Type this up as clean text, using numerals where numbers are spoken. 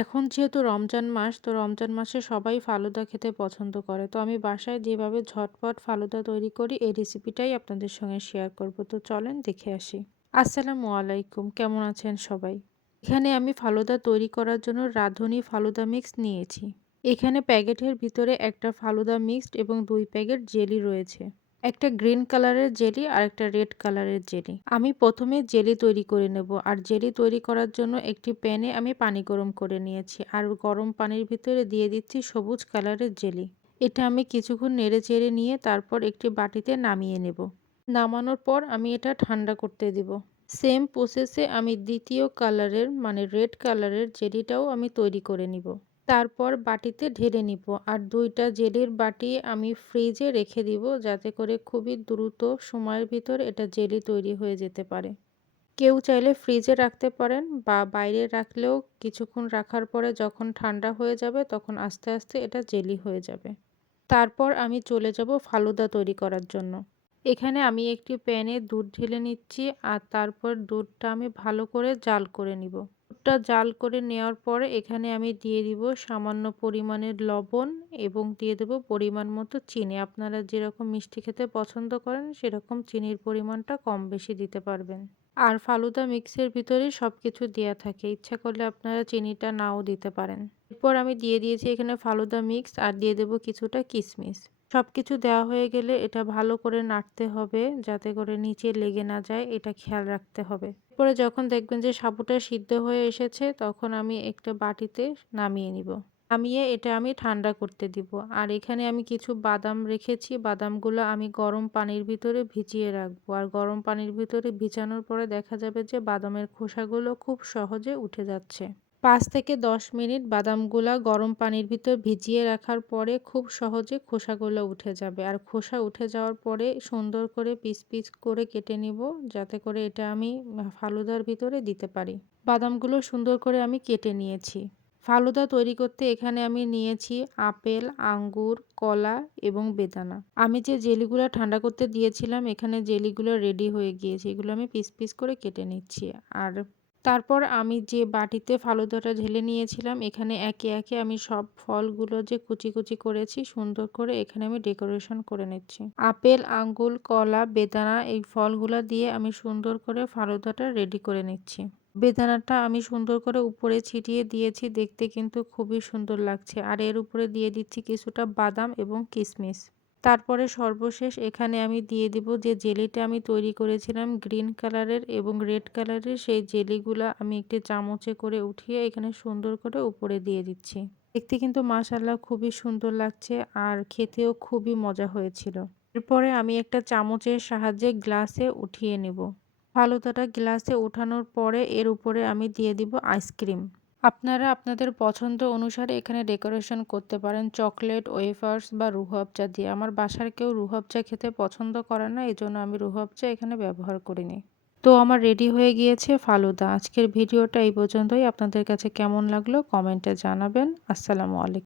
এখন যেহেতু রমজান মাস, তো রমজান মাসে সবাই ফালুদা খেতে পছন্দ করে। তো আমি বাসায় যেভাবে ঝটপট ফালুদা তৈরি করি, এই রেসিপিটাই আপনাদের সঙ্গে শেয়ার করব। তো চলেন দেখে আসি। আসসালামু আলাইকুম, কেমন আছেন সবাই? এখানে আমি ফালুদা তৈরি করার জন্য রাঁধুনি ফালুদা মিক্স নিয়েছি। এখানে প্যাকেটের ভিতরে একটা ফালুদা মিক্সড এবং ২ প্যাকেট জেলি রয়েছে। একটা গ্রিন কালারের জেলি আর একটা রেড কালারের জেলি। আমি প্রথমে জেলি তৈরি করে নেব। আর জেলি তৈরি করার জন্য একটি প্যানে আমি পানি গরম করে নিয়েছি। আর গরম পানির ভিতরে দিয়ে দিচ্ছি সবুজ কালারের জেলি। এটা আমি কিছুক্ষণ নেড়েচেড়ে নিয়ে তারপর একটি বাটিতে নামিয়ে নেব। নামানোর পর আমি এটা ঠান্ডা করতে দেব। সেম প্রসেসে আমি দ্বিতীয় কালারের মানে রেড কালারের জেলিটাও আমি তৈরি করে নিব। তারপর বাটিতে ঢেলে নিব। আর ২ টা জেলির বাটি আমি ফ্রিজে রেখে দিব, যাতে করে খুবই দ্রুত সময়ের ভিতর এটা জেলি তৈরি হয়ে যেতে পারে। কেউ চাইলে ফ্রিজে রাখতে পারেন বা বাইরে রাখলেও কিছুক্ষণ রাখার পরে যখন ঠান্ডা হয়ে যাবে তখন আস্তে আস্তে এটা জেলি হয়ে যাবে। তারপর আমি চলে যাব ফালুদা তৈরি করার জন্য। এখানে আমি একটি প্যানে দুধ ঢেলে নিচ্ছি আর তারপর দুধটা আমি ভালো করে জাল করে নিব। দুধটা জাল করে নেওয়ার পরে এখানে আমি দিয়ে দিব সামান্য পরিমাণের লবণ এবং দিয়ে দেব পরিমাণ মতো চিনি। আপনারা যেরকম মিষ্টি খেতে পছন্দ করেন সেরকম চিনির পরিমাণটা কম বেশি দিতে পারবেন। আর ফালুদা মিক্সের ভিতরেই সব কিছু দেয়া থাকে, ইচ্ছা করলে আপনারা চিনিটা নাও দিতে পারেন। এরপর আমি দিয়ে দিয়েছি এখানে ফালুদা মিক্স আর দিয়ে দেব কিছুটা কিশমিশ। সবকিছু দেওয়া হয়ে গেলে এটা ভালো করে নাড়তে হবে, যাতে করে নিচে লেগে না যায়, এটা খেয়াল রাখতে হবে। এরপরে যখন দেখবেন যে সাবুটা সিদ্ধ হয়ে এসেছে তখন আমি একটা বাটিতে নামিয়ে নিব। নামিয়ে এটা আমি ঠান্ডা করতে দিব। আর এখানে আমি কিছু বাদাম রেখেছি, বাদামগুলো আমি গরম পানির ভিতরে ভিজিয়ে রাখবো। আর গরম পানির ভিতরে ভিজানোর পরে দেখা যাবে যে বাদামের খোসাগুলো খুব সহজে উঠে যাচ্ছে। ৫ থেকে ১০ মিনিট বাদামগুলা গরম পানির ভিতর ভিজিয়ে রাখার পরে খুব সহজে খোসাগুলো উঠে যাবে। আর খোসা উঠে যাওয়ার পরে সুন্দর করে পিস পিস করে কেটে নিব, যাতে করে এটা আমি ফালুদার ভিতরে দিতে পারি। বাদামগুলো সুন্দর করে আমি কেটে নিয়েছি। ফালুদা তৈরি করতে এখানে আমি নিয়েছি আপেল, আঙ্গুর, কলা এবং বেদানা। আমি যে জেলিগুলো ঠান্ডা করতে দিয়েছিলাম এখানে জেলিগুলো রেডি হয়ে গিয়েছে। এগুলো আমি পিস পিস করে কেটে নিচ্ছি। আর তারপর আমি যে বাটিতে ফালুদাটা ঢেলে নিয়েছিলাম এখানে একে একে আমি সব ফলগুলো যে কুচি কুচি করেছি সুন্দর করে এখানে আমি ডেকোরেশন করে নিচ্ছি। আপেল, আঙ্গুর, কলা, বেদানা এই ফলগুলো দিয়ে আমি সুন্দর করে ফালুদাটা রেডি করে নিচ্ছি। বেদানাটা আমি সুন্দর করে উপরে ছিটিয়ে দিয়েছি, দেখতে কিন্তু খুবই সুন্দর লাগছে। আর এর উপরে দিয়ে দিচ্ছি কিছুটা বাদাম এবং কিশমিশ। তারপরে সর্বশেষ এখানে আমি দিয়ে দিব যে জেলিটা আমি তৈরি করেছিলাম গ্রিন কালারের এবং রেড কালারের, সেই জেলিগুলা আমি একটি চামচে করে উঠিয়ে এখানে সুন্দর করে উপরে দিয়ে দিচ্ছি। দেখতে কিন্তু মাশাআল্লাহ খুবই সুন্দর লাগছে আর খেতেও খুবই মজা হয়েছিল। এরপরে আমি একটা চামচের সাহায্যে গ্লাসে উঠিয়ে নেব। ফালুদাটা গ্লাসে ওঠানোর পরে এর উপরে আমি দিয়ে দিব আইসক্রিম। আপনারা আপনাদের পছন্দ অনুসারে এখানে ডেকোরেশন করতে পারেন চকলেট, ওয়েফার্স বা রুহ আফজা দিয়ে। আমার বাসার কেউ রুহ আফজা খেতে পছন্দ করে না, এজন্য আমি রুহ আফজা এখানে ব্যবহার করিনি। তো আমার রেডি হয়ে গিয়েছে ফালুদা। আজকের ভিডিওটা এই পর্যন্তই। আপনাদের কাছে কেমন লাগলো কমেন্টে জানাবেন। আসসালামু আলাইকুম।